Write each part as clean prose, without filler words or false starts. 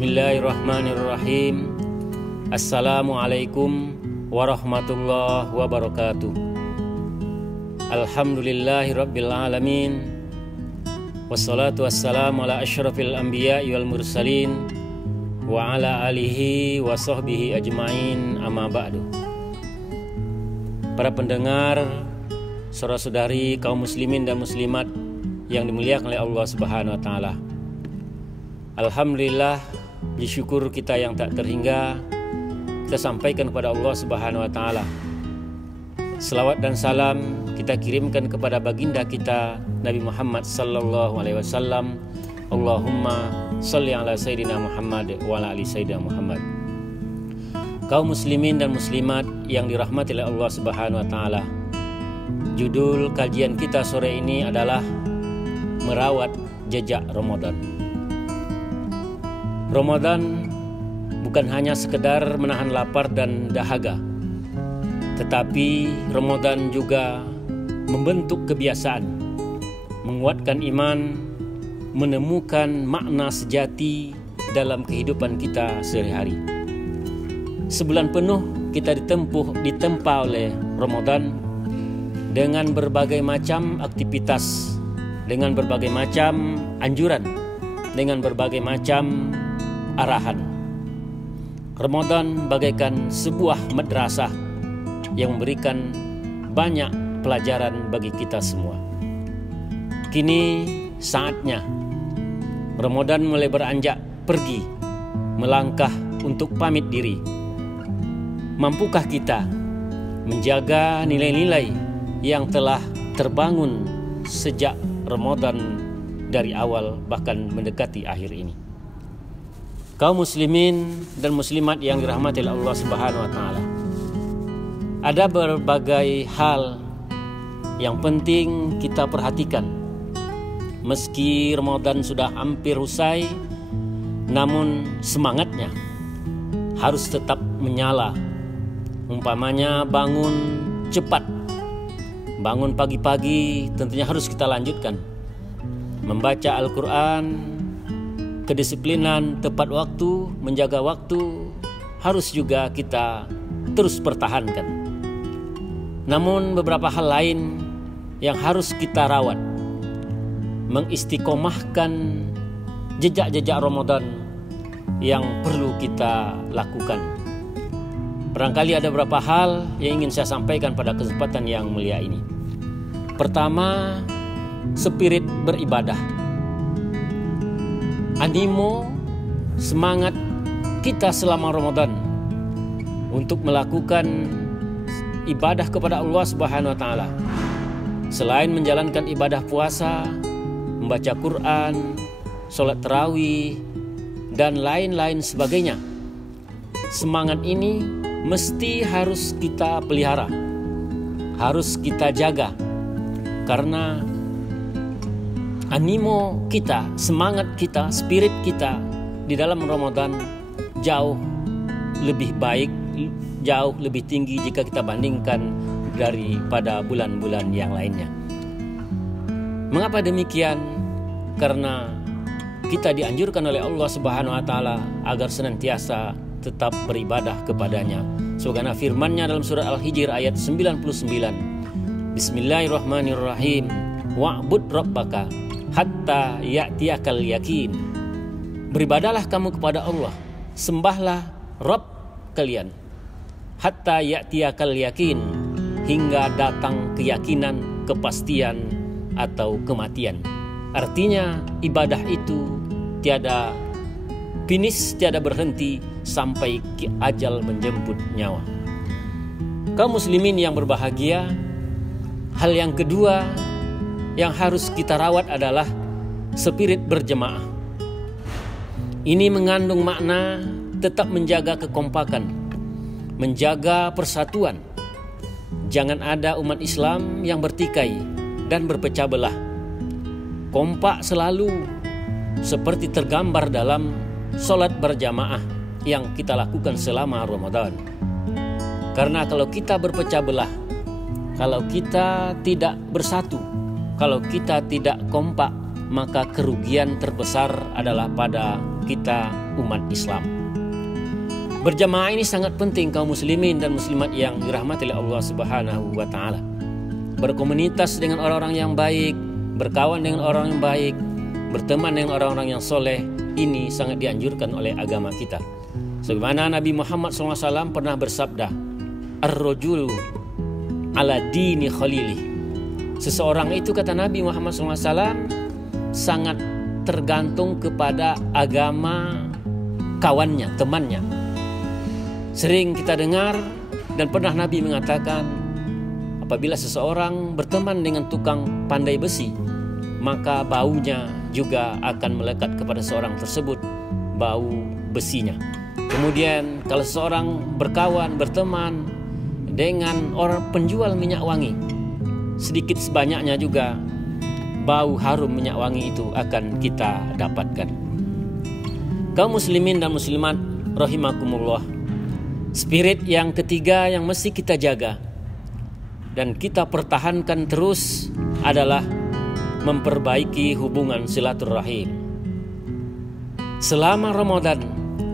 Bismillahirrahmanirrahim. Assalamualaikum warahmatullahi wabarakatuh. Alhamdulillahirabbil alamin. Wassalatu wassalamu ala asyrafil anbiya'i wal mursalin wa ala alihi wa sahbihi ajma'in, amma ba'du. Para pendengar, saudara-saudari kaum muslimin dan muslimat yang dimuliakan oleh Allah Subhanahu wa taala. Alhamdulillah, bersyukur kita yang tak terhingga kita sampaikan kepada Allah Subhanahu wa taala. Selawat dan salam kita kirimkan kepada baginda kita Nabi Muhammad sallallahu alaihi wasallam. Allahumma shalli ala sayyidina Muhammad wa ala ali sayyidina Muhammad. Kaum muslimin dan muslimat yang dirahmati oleh Allah Subhanahu wa taala. Judul kajian kita sore ini adalah merawat jejak Ramadan. Ramadan bukan hanya sekedar menahan lapar dan dahaga, tetapi Ramadan juga membentuk kebiasaan, menguatkan iman, menemukan makna sejati dalam kehidupan kita sehari-hari. Sebulan penuh kita ditempa oleh Ramadan dengan berbagai macam aktivitas, dengan berbagai macam anjuran, dengan berbagai macam arahan. Ramadan bagaikan sebuah madrasah yang memberikan banyak pelajaran bagi kita semua. Kini saatnya Ramadan mulai beranjak pergi, melangkah untuk pamit diri. Mampukah kita menjaga nilai-nilai yang telah terbangun sejak Ramadan dari awal bahkan mendekati akhir ini? Kaum muslimin dan muslimat yang dirahmati oleh Allah Subhanahu wa taala. Ada berbagai hal yang penting kita perhatikan. Meski Ramadan sudah hampir usai, namun semangatnya harus tetap menyala. Umpamanya bangun cepat, bangun pagi-pagi tentunya harus kita lanjutkan. Membaca Al-Quran, kedisiplinan, tepat waktu, menjaga waktu harus juga kita terus pertahankan. Namun beberapa hal lain yang harus kita rawat, mengistiqomahkan jejak-jejak Ramadan yang perlu kita lakukan. Barangkali ada beberapa hal yang ingin saya sampaikan pada kesempatan yang mulia ini. Pertama, spirit beribadah. Animo, semangat kita selama Ramadan untuk melakukan ibadah kepada Allah Subhanahu wa taala. Selain menjalankan ibadah puasa, membaca Quran, sholat tarawih, dan lain-lain sebagainya. Semangat ini mesti harus kita pelihara, harus kita jaga, karena animo kita, semangat kita, spirit kita di dalam Ramadan jauh lebih baik, jauh lebih tinggi jika kita bandingkan daripada bulan-bulan yang lainnya. Mengapa demikian? Karena kita dianjurkan oleh Allah Subhanahu wa taala agar senantiasa tetap beribadah kepadanya. Sebagaimana firman-Nya dalam surah Al-Hijr ayat 99. Bismillahirrahmanirrahim. Wa'bud rabbaka hatta ya'tiyakal yakin. Beribadahlah kamu kepada Allah, sembahlah Rabb kalian, hatta ya'tiyakal yakin, hingga datang keyakinan, kepastian atau kematian. Artinya ibadah itu tiada finish, tiada berhenti sampai ajal menjemput nyawa. Kaum muslimin yang berbahagia, hal yang kedua yang harus kita rawat adalah spirit berjemaah. Ini mengandung makna tetap menjaga kekompakan, menjaga persatuan. Jangan ada umat Islam yang bertikai dan berpecah belah. Kompak selalu seperti tergambar dalam sholat berjamaah yang kita lakukan selama Ramadan. Karena kalau kita berpecah belah, kalau kita tidak bersatu, kalau kita tidak kompak, maka kerugian terbesar adalah pada kita umat Islam. Berjamaah ini sangat penting kaum muslimin dan muslimat yang dirahmati oleh Allah Subhanahu wa taala. Berkomunitas dengan orang-orang yang baik, berkawan dengan orang yang baik, berteman dengan orang-orang yang soleh, ini sangat dianjurkan oleh agama kita. Sebagaimana Nabi Muhammad SAW pernah bersabda, "Ar-rajulu ala dini khalili." Seseorang itu, kata Nabi Muhammad SAW, sangat tergantung kepada agama kawannya, temannya. Sering kita dengar dan pernah Nabi mengatakan, apabila seseorang berteman dengan tukang pandai besi, maka baunya juga akan melekat kepada seorang tersebut, bau besinya. Kemudian kalau seseorang berkawan, berteman dengan orang penjual minyak wangi, sedikit sebanyaknya juga bau harum minyak wangi itu akan kita dapatkan. Kaum muslimin dan muslimat rahimakumullah, spirit yang ketiga yang mesti kita jaga dan kita pertahankan terus adalah memperbaiki hubungan silaturahim. Selama Ramadan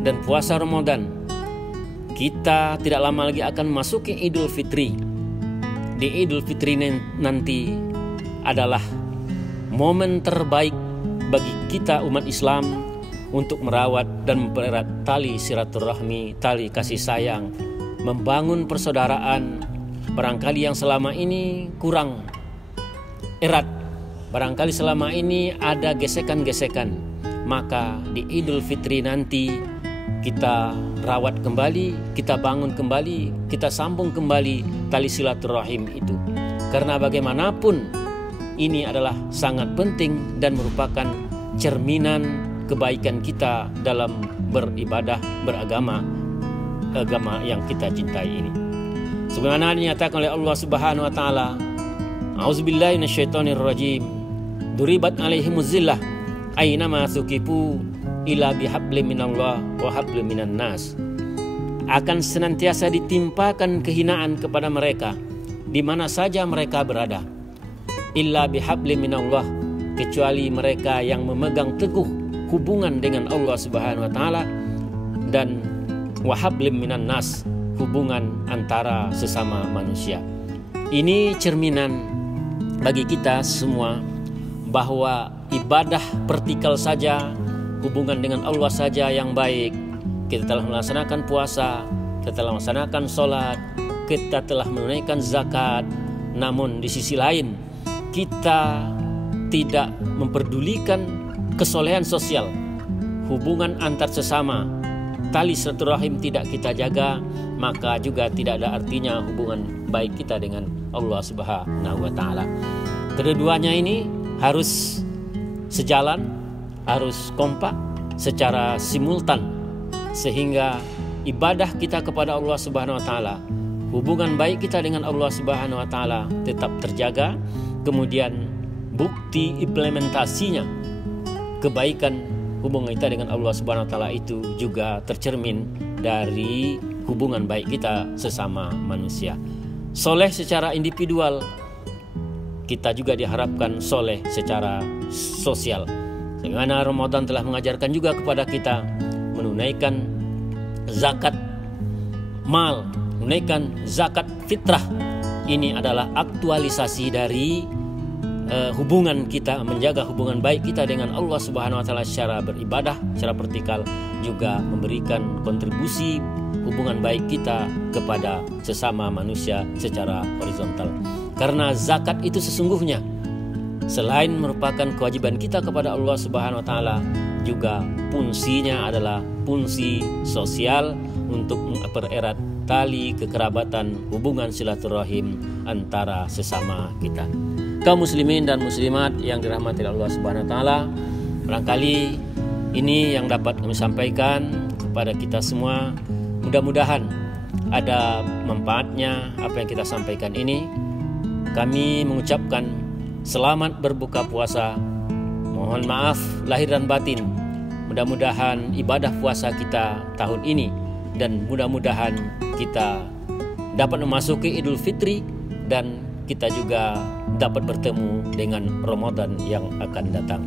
dan puasa Ramadan, kita tidak lama lagi akan memasuki Idul Fitri. Di Idul Fitri nanti adalah momen terbaik bagi kita umat Islam untuk merawat dan mempererat tali silaturahmi, tali kasih sayang, membangun persaudaraan. Barangkali yang selama ini kurang erat, barangkali selama ini ada gesekan-gesekan, maka di Idul Fitri nanti kita rawat kembali, kita bangun kembali, kita sambung kembali tali silaturahim itu. Karena bagaimanapun ini adalah sangat penting dan merupakan cerminan kebaikan kita dalam beribadah, beragama, agama yang kita cintai ini. Sebagaimana dinyatakan oleh Allah Subhanahu wa taala, A'udzubillahi minasyaitonir rajim. Duribat alaihimuz zillah aina ma suqifu ila bihablim minallah wa hablim minan nas. Akan senantiasa ditimpakan kehinaan kepada mereka di mana saja mereka berada. Illa bihablim minallah, kecuali mereka yang memegang teguh hubungan dengan Allah Subhanahu wa taala, dan wahablim minan nas, hubungan antara sesama manusia. Ini cerminan bagi kita semua bahwa ibadah vertikal saja, hubungan dengan Allah saja yang baik. Kita telah melaksanakan puasa, kita telah melaksanakan sholat, kita telah menunaikan zakat, namun di sisi lain kita tidak memperdulikan kesolehan sosial, hubungan antar sesama, tali silaturahim tidak kita jaga, maka juga tidak ada artinya hubungan baik kita dengan Allah Subhanahu wa taala. Kedua-duanya ini harus sejalan, harus kompak secara simultan, sehingga ibadah kita kepada Allah Subhanahu wa taala, hubungan baik kita dengan Allah Subhanahu wa taala tetap terjaga. Kemudian bukti implementasinya, kebaikan hubungan kita dengan Allah Subhanahu wa taala itu juga tercermin dari hubungan baik kita sesama manusia. Soleh secara individual, kita juga diharapkan soleh secara sosial. Sebagaimana Ramadan telah mengajarkan juga kepada kita menunaikan zakat mal, menunaikan zakat fitrah. Ini adalah aktualisasi dari hubungan kita, menjaga hubungan baik kita dengan Allah Subhanahu wa taala secara beribadah, secara vertikal, juga memberikan kontribusi hubungan baik kita kepada sesama manusia secara horizontal. Karena zakat itu sesungguhnya selain merupakan kewajiban kita kepada Allah Subhanahu wa taala, juga fungsinya adalah fungsi sosial untuk mempererat tali kekerabatan, hubungan silaturahim antara sesama kita. Kaum muslimin dan muslimat yang dirahmati Allah Subhanahu wa taala, barangkali ini yang dapat kami sampaikan kepada kita semua. Mudah-mudahan ada manfaatnya apa yang kita sampaikan ini. Kami mengucapkan selamat berbuka puasa. Mohon maaf lahir dan batin. Mudah-mudahan ibadah puasa kita tahun ini, dan mudah-mudahan kita dapat memasuki Idul Fitri dan kita juga dapat bertemu dengan Ramadan yang akan datang.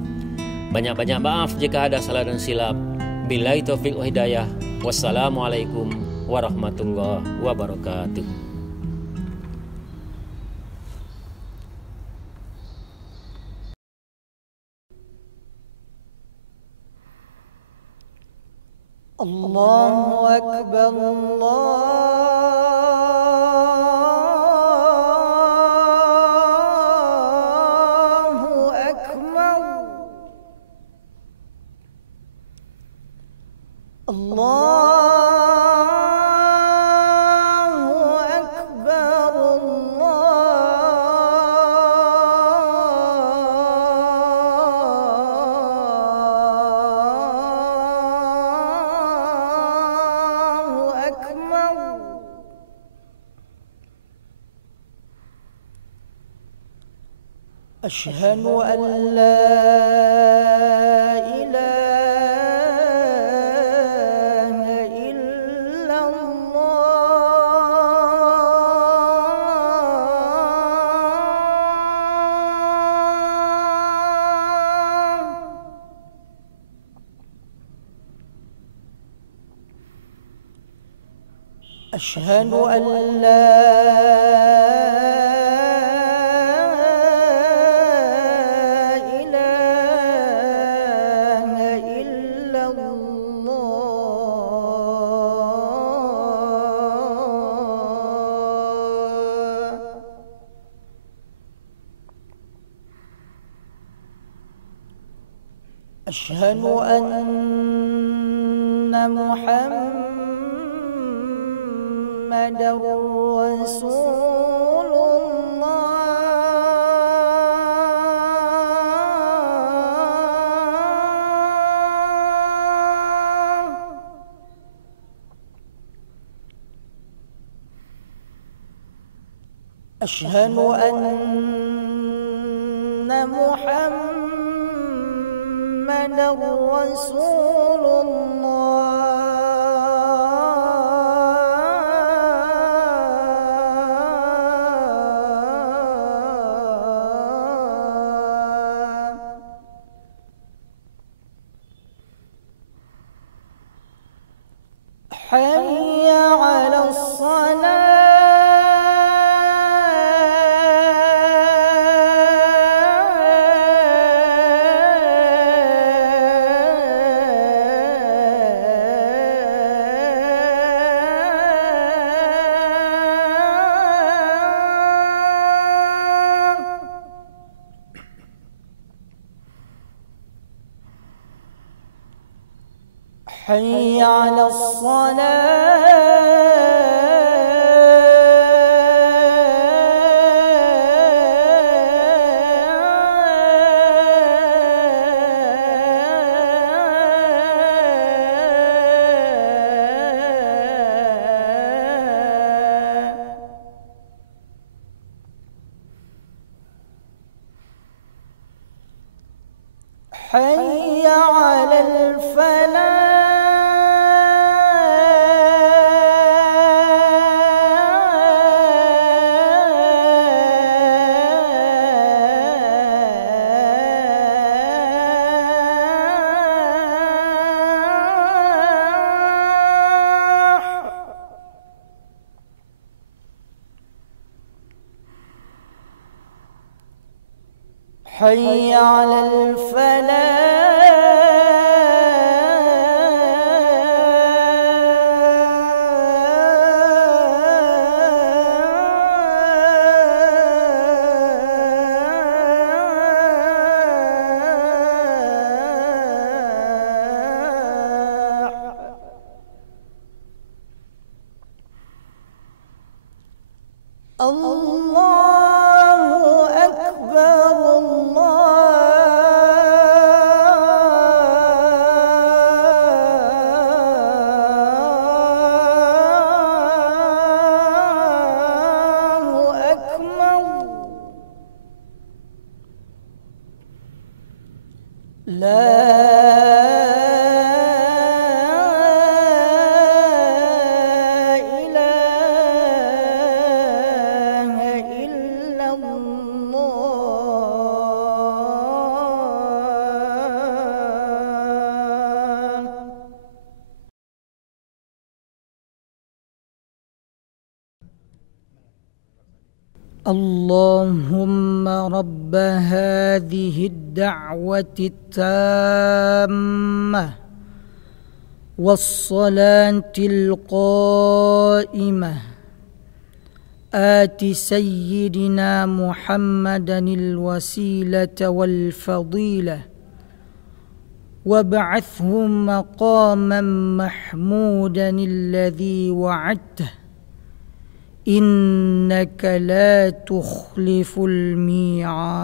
Banyak-banyak maaf jika ada salah dan silap. Billahi taufiq wa hidayah. Wassalamualaikum warahmatullahi wabarakatuh. Allahu Akbar, Allahu Akbar, Allahu Akbar, Allahu Akbar. Asyhadu an la ilaha illallah. Asyhadu an la أشهد أن محمدًا رسول الله. أشهد أن محمدًا رسول الله. حي على حي على حي على حي على الله أكبر، الله أكبر. لا اللهم رب هذه الدعوة التامة والصلاة القائمة آت سيدنا محمدا الوسيلة والفضيلة وابعثه مقاما محمودا الذي وعدته إنك لا تخلف الميعاد.